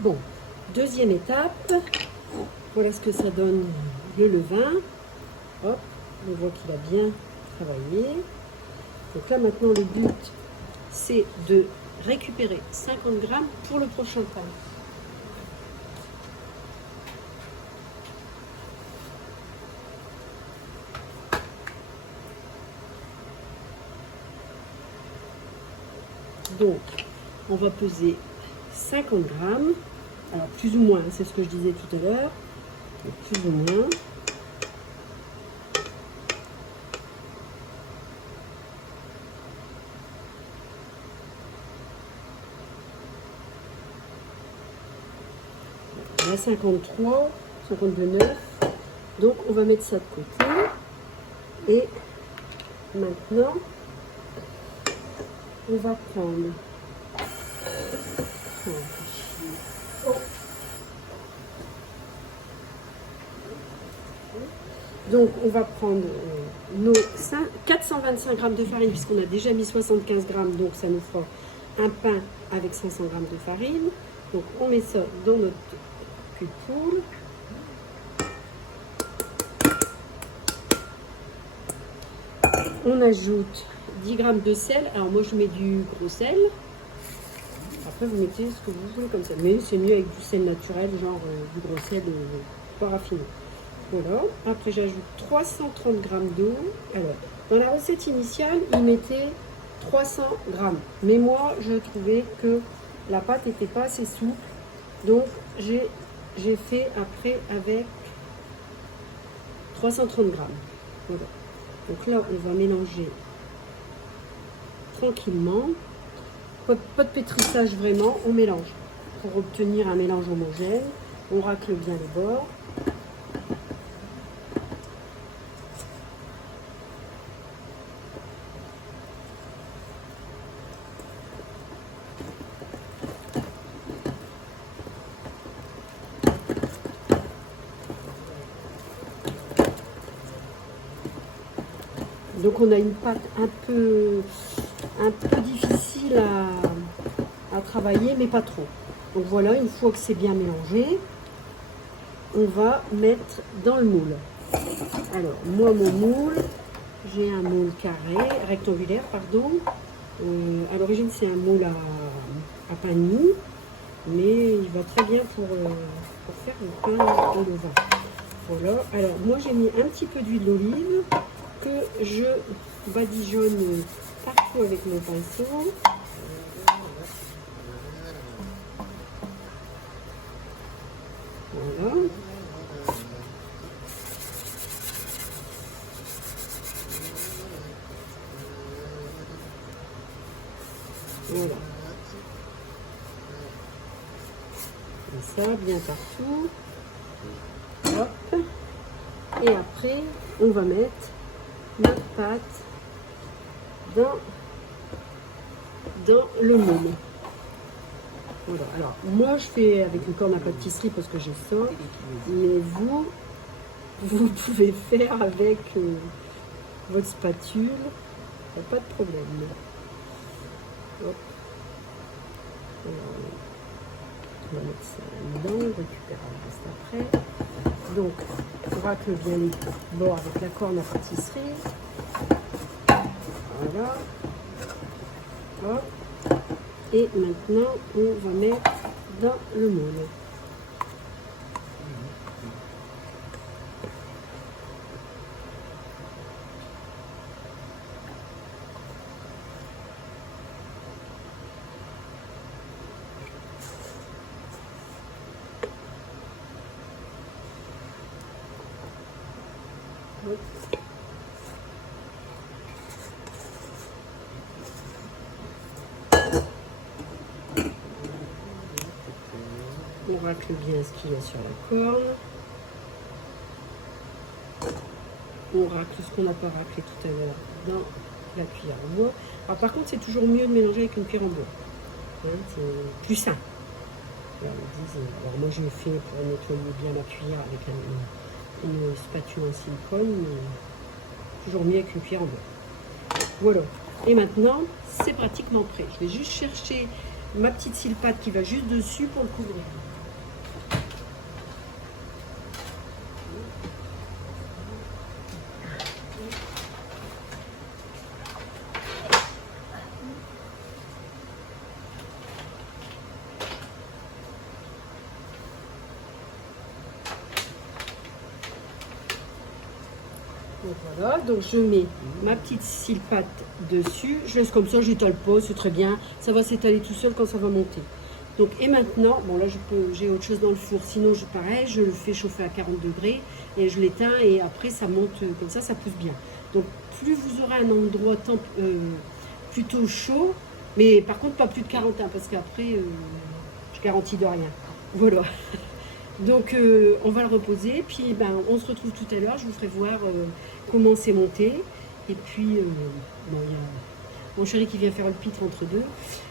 Bon, deuxième étape. Voilà ce que ça donne le levain. Hop, on voit qu'il a bien travaillé. Donc là maintenant le but c'est de récupérer 50 grammes pour le prochain pain. Donc on va peser 50 grammes. Alors plus ou moins, c'est ce que je disais tout à l'heure. Plus ou moins. On a 53, 59. Donc on va mettre ça de côté. Et maintenant, on va prendre. Donc on va prendre nos 425 grammes de farine, puisqu'on a déjà mis 75 grammes, donc ça nous fera un pain avec 500 grammes de farine. Donc on met ça dans notre cul de poule. On ajoute 10 grammes de sel. Alors moi je mets du gros sel. Après vous mettez ce que vous voulez comme ça. Mais c'est mieux avec du sel naturel, genre du gros sel pas raffiné. Voilà. Après j'ajoute 330 grammes d'eau. Alors dans la recette initiale, il mettait 300 grammes. Mais moi je trouvais que la pâte n'était pas assez souple. Donc j'ai fait après avec 330 grammes. Voilà. Donc là, on va mélanger tranquillement. Pas de pétrissage vraiment, on mélange. Pour obtenir un mélange homogène, on racle bien les bords. Donc on a une pâte un peu difficile à travailler, mais pas trop. Donc voilà, une fois que c'est bien mélangé, on va mettre dans le moule. Alors moi mon moule, j'ai un moule carré, rectangulaire pardon. À l'origine c'est un moule à pain de mie, mais il va très bien pour faire le pain au levain. Voilà, alors moi j'ai mis un petit peu d'huile d'olive que je badigeonne partout avec mon pinceau. Voilà. Voilà. Comme ça, bien partout. Hop. Et après, on va mettre notre pâte dans le moule. Voilà. Alors, moi, je fais avec une corne à pâtisserie parce que j'ai ça. Mais vous pouvez faire avec votre spatule. Il n'y a pas de problème. Hop. Alors, on va mettre ça là-dedans. On récupérera juste après. Donc, on racle bien les bords avec la corne à pâtisserie. Voilà. Hop. Et maintenant, on va mettre dans le moule. Hop. On racle bien ce qu'il y a sur la corne. On racle ce qu'on n'a pas raclé tout à l'heure dans la cuillère en bois. Alors par contre, c'est toujours mieux de mélanger avec une cuillère en bois. Hein, c'est plus sain. Alors, moi, je l'ai fait pour nettoyer bien la cuillère avec une spatule en silicone. Mais toujours mieux avec une cuillère en bois. Voilà. Et maintenant, c'est pratiquement prêt. Je vais juste chercher ma petite sile-pâte qui va juste dessus pour le couvrir. Donc voilà, donc je mets ma petite cile pâte dessus. Je laisse comme ça, j'étale pas, c'est très bien. Ça va s'étaler tout seul quand ça va monter. Donc et maintenant, bon là j'ai autre chose dans le four, sinon pareil, je le fais chauffer à 40 degrés et je l'éteins et après ça monte comme ça pousse bien. Donc plus vous aurez un endroit plutôt chaud, mais par contre pas plus de 40 parce qu'après je garantis de rien. Voilà. Donc on va le reposer, puis ben, on se retrouve tout à l'heure, je vous ferai voir comment c'est monté. Et puis, bon, il y a mon chéri qui vient faire le pitre entre deux.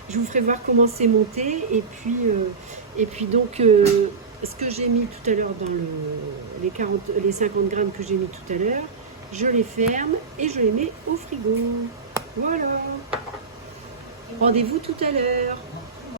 Je vous ferai voir comment c'est monté. Et puis donc, ce que j'ai mis tout à l'heure dans les 50 grammes que j'ai mis tout à l'heure, je les ferme et je les mets au frigo. Voilà. Rendez-vous tout à l'heure.